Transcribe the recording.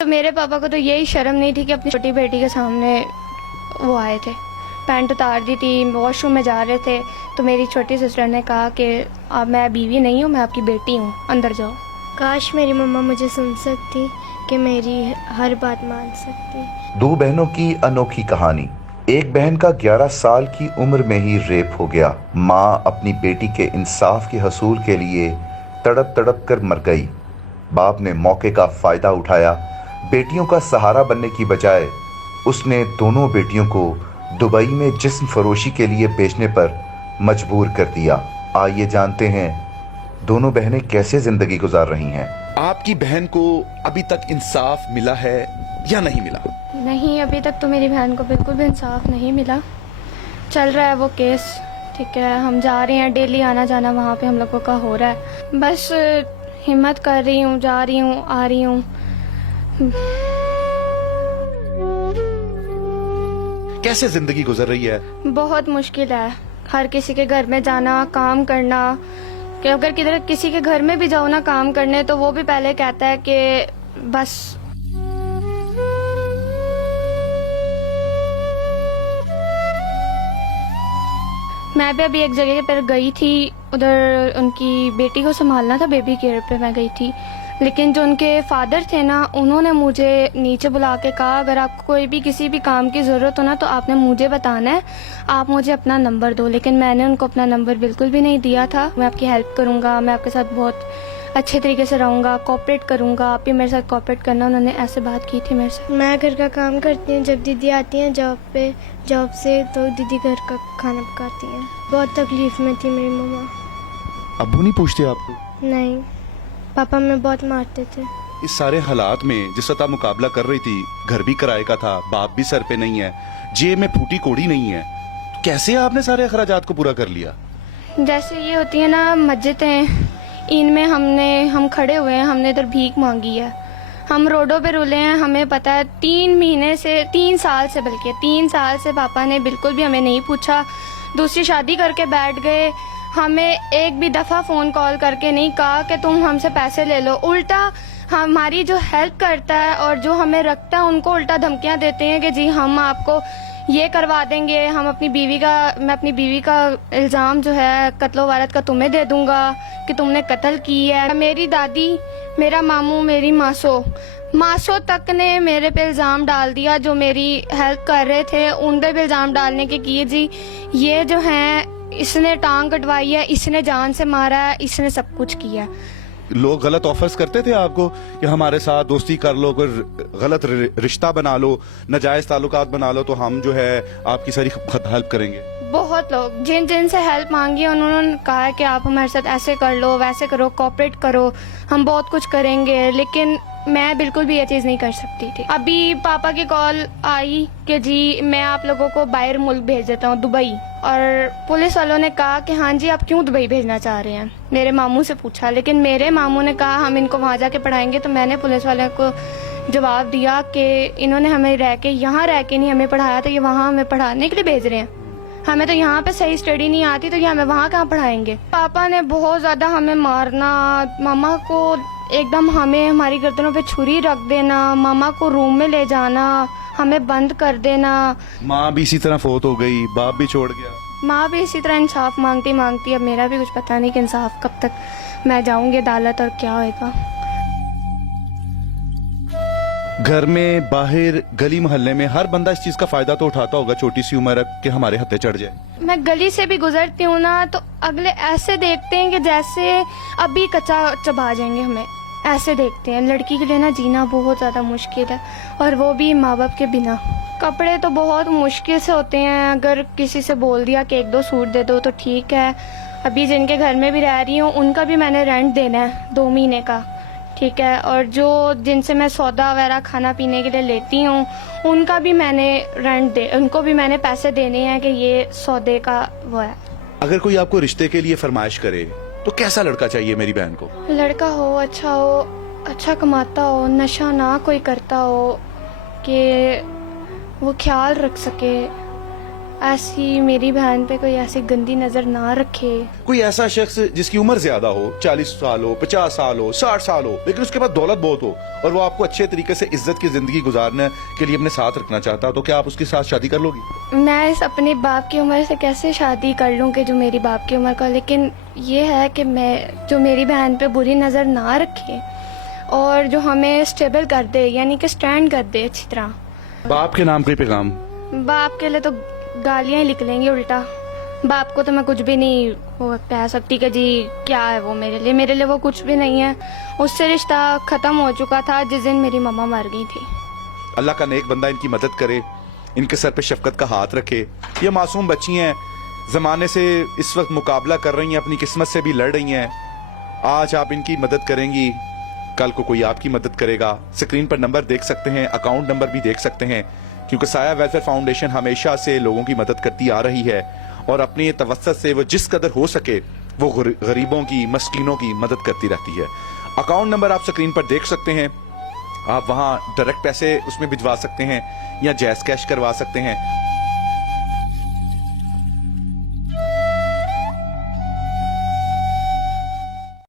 तो मेरे पापा को तो यही शर्म नहीं थी कि अपनी छोटी बेटी के सामने वो आए थे। पैंट उतार दी थी, वॉशरूम में जा रहे थे तो मेरी छोटी सिस्टर ने कहा कि अब मैं बीवी नहीं हूँ, मैं आपकी बेटी हूँ, अंदर जाओ। काश मेरी मम्मा मुझे सुन सकती, कि मेरी हर बात मान सकती। दो बहनों की अनोखी कहानी। एक बहन का 11 साल की उम्र में ही रेप हो गया। माँ अपनी बेटी के इंसाफ के हसूल के लिए तड़प तड़प कर मर गई। बाप ने मौके का फायदा उठाया। बेटियों का सहारा बनने की बजाय उसने दोनों बेटियों को दुबई में जिस्म फरोशी के लिए बेचने पर मजबूर कर दिया। आइए जानते हैं दोनों बहनें कैसे जिंदगी गुजार रही हैं। आपकी बहन को अभी तक इंसाफ मिला है या नहीं मिला? नहीं, अभी तक तो मेरी बहन को बिल्कुल भी इंसाफ नहीं मिला। चल रहा है वो केस, ठीक है, हम जा रहे हैं, डेली आना जाना वहाँ पे हम लोगों का हो रहा है। बस हिम्मत कर रही हूँ, जा रही हूँ, आ रही हूँ। कैसे जिंदगी गुजर रही है? बहुत मुश्किल है। हर किसी के घर में जाना, काम करना, कि अगर किधर किसी के घर में भी जाओ ना काम करने तो वो भी पहले कहता है कि बस मैं भी अभी एक जगह पर गई थी, उधर उनकी बेटी को संभालना था, बेबी केयर पे मैं गई थी। लेकिन जो उनके फादर थे ना, उन्होंने मुझे नीचे बुला के कहा अगर आपको कोई भी किसी भी काम की ज़रूरत हो ना तो आपने मुझे बताना है, आप मुझे अपना नंबर दो। लेकिन मैंने उनको अपना नंबर बिल्कुल भी नहीं दिया था। मैं आपकी हेल्प करूँगा, मैं आपके साथ बहुत अच्छे तरीके से रहूँगा, कोऑपरेट करूँगा, आप भी मेरे साथ कोऑपरेट करना। उन्होंने ऐसे बात की थी मेरे से। मैं घर का काम करती हूँ, जब दीदी आती हैं जॉब से तो दीदी घर का खाना पकाती हैं। बहुत तकलीफ में थी मेरी मम्मा। अब्बू नहीं पूछते आपको? नहीं, पापा मैं बहुत मारते थे। इस सारे हालात में जिस तरह मुकाबला कर रही थी, घर भी किराए का था, बाप भी सर पे नहीं है, जेब में फूटी कोड़ी नहीं है, तो कैसे आपने सारे अखराजात को पूरा कर लिया? जैसे ये होती है ना मस्जिदें, इनमें हम खड़े हुए हैं, हमने इधर भीख मांगी है, हम रोडों पे रुले हैं। हमें पता है 3 साल से पापा ने बिल्कुल भी हमें नहीं पूछा। दूसरी शादी करके बैठ गए। हमें एक भी दफ़ा फ़ोन कॉल करके नहीं कहा कि तुम हमसे पैसे ले लो। उल्टा हमारी जो हेल्प करता है और जो हमें रखता है उनको उल्टा धमकियां देते हैं कि जी हम आपको ये करवा देंगे, मैं अपनी बीवी का इल्ज़ाम जो है कत्लो वारत का तुम्हें दे दूंगा कि तुमने कत्ल की है। मेरी दादी, मेरा मामू, मेरी मासो तक ने मेरे पे इल्ज़ाम डाल दिया। जो मेरी हेल्प कर रहे थे उन पे भी इल्ज़ाम डालने के किए जी ये जो है इसने टांग कटवाई है, इसने जान से मारा है, इसने सब कुछ किया। लोग गलत ऑफर्स करते थे आपको कि हमारे साथ दोस्ती कर लो, कोई गलत रिश्ता बना लो, नाजायज ताल्लुकात बना लो, तो हम जो है आपकी सारी हेल्प करेंगे? बहुत लोग जिन से हेल्प मांगी उन्होंने कहा है कि आप हमारे साथ ऐसे कर लो, वैसे करो, कोऑपरेट करो, हम बहुत कुछ करेंगे। लेकिन मैं बिल्कुल भी ये चीज़ नहीं कर सकती थी। अभी पापा की कॉल आई कि जी मैं आप लोगों को बाहर मुल्क भेज देता हूँ, दुबई। और पुलिस वालों ने कहा कि हाँ जी आप क्यों दुबई भेजना चाह रहे हैं। मेरे मामू से पूछा, लेकिन मेरे मामू ने कहा हम इनको वहाँ जाके पढ़ाएंगे। तो मैंने पुलिस वाले को जवाब दिया कि इन्होंने हमें यहाँ रह के नहीं हमें पढ़ाया, तो ये वहाँ हमें पढ़ाने के लिए भेज रहे हैं। हमें तो यहाँ पे सही स्टडी नहीं आती, तो ये हमें वहाँ कहाँ पढ़ाएंगे। पापा ने बहुत ज़्यादा हमें मारना, मामा को एकदम हमें हमारी गर्दनों पे छुरी रख देना, मामा को रूम में ले जाना, हमें बंद कर देना। माँ भी इसी तरह फोत हो गई, बाप भी छोड़ गया। माँ भी इसी तरह इंसाफ मांगती। अब मेरा भी कुछ पता नहीं कि इंसाफ कब तक मैं जाऊंगी अदालत और क्या होएगा। घर में, बाहर, गली मोहल्ले में हर बंदा इस चीज का फायदा तो उठाता होगा, छोटी सी उम्र है कि हमारे हत्थे चढ़ जाए। मैं गली से भी गुजरती हूँ ना तो अगले ऐसे देखते हैं कि जैसे अभी कच्चा चबा जाएंगे, हमें ऐसे देखते हैं। लड़की के लिए ना जीना बहुत ज़्यादा मुश्किल है, और वो भी माँ बाप के बिना। कपड़े तो बहुत मुश्किल से होते हैं। अगर किसी से बोल दिया कि 1-2 सूट दे दो तो ठीक है। अभी जिनके घर में भी रह रही हूँ उनका भी मैंने रेंट देना है 2 महीने का, ठीक है। और जो जिनसे मैं सौदा वगैरह खाना पीने के लिए लेती हूँ उनका भी मैंने उनको भी मैंने पैसे देने हैं कि ये सौदे का वो है। अगर कोई आपको रिश्ते के लिए फरमाइश करे तो कैसा लड़का चाहिए मेरी बहन को? लड़का हो, अच्छा कमाता हो, नशा ना कोई करता हो, कि वो ख्याल रख सके, ऐसी मेरी बहन पे कोई ऐसी गंदी नज़र ना रखे। कोई ऐसा शख्स जिसकी उम्र ज्यादा हो, 40 साल हो, 50 साल हो, 60 साल हो, लेकिन उसके पास दौलत बहुत हो और वो आपको अच्छे तरीके से इज्जत की जिंदगी गुजारने के लिए अपने साथ रखना चाहता, तो क्या आप उसके साथ शादी कर लोगी? मैं इस अपने बाप की उम्र से कैसे शादी कर लूँ कि जो मेरी बाप की उम्र का, लेकिन ये है कि मैं जो मेरी बहन पे बुरी नज़र ना रखे और जो हमें स्टेबल कर दे, यानी कि स्टैंड कर दे अच्छी तरह। बाप के नाम कोई पैगाम? बाप के लिए तो गालियाँ ही निकलेंगी उल्टा। बाप को तो मैं कुछ भी नहीं वो कह सकती कि जी क्या है वो मेरे लिए वो कुछ भी नहीं है। उससे रिश्ता ख़त्म हो चुका था जिस दिन मेरी मम्मा मर गई थी। अल्लाह का नेक बंदा इनकी मदद करे, इनके सर पे शफकत का हाथ रखे। ये मासूम बच्ची हैं, ज़माने से इस वक्त मुकाबला कर रही हैं, अपनी किस्मत से भी लड़ रही हैं। आज आप इनकी मदद करेंगी, कल को कोई आपकी मदद करेगा। स्क्रीन पर नंबर देख सकते हैं, अकाउंट नंबर भी देख सकते हैं, क्योंकि साया वेलफेयर फाउंडेशन हमेशा से लोगों की मदद करती आ रही है और अपनी तवस्सुत से वो जिस कदर हो सके वो गरीबों की, मस्कीनों की मदद करती रहती है। अकाउंट नंबर आप स्क्रीन पर देख सकते हैं, आप वहां डायरेक्ट पैसे उसमें भिजवा सकते हैं या जैज़ कैश करवा सकते हैं।